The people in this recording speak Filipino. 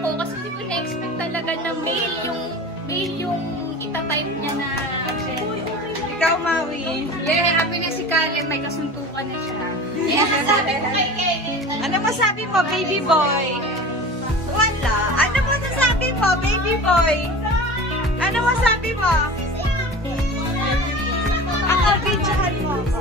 ako kasi hindi ko na-expect talaga na mail yung ita-type niya na Ikaw, Maui. yeah, happy na si Karen, may kasuntukan na siya. Yeah, sabi ko kay Kenneth. Ano masabi mo, baby boy? Wala. Ano masasabi mo, baby boy? Ano masabi mo? Ako, videohan mo ako.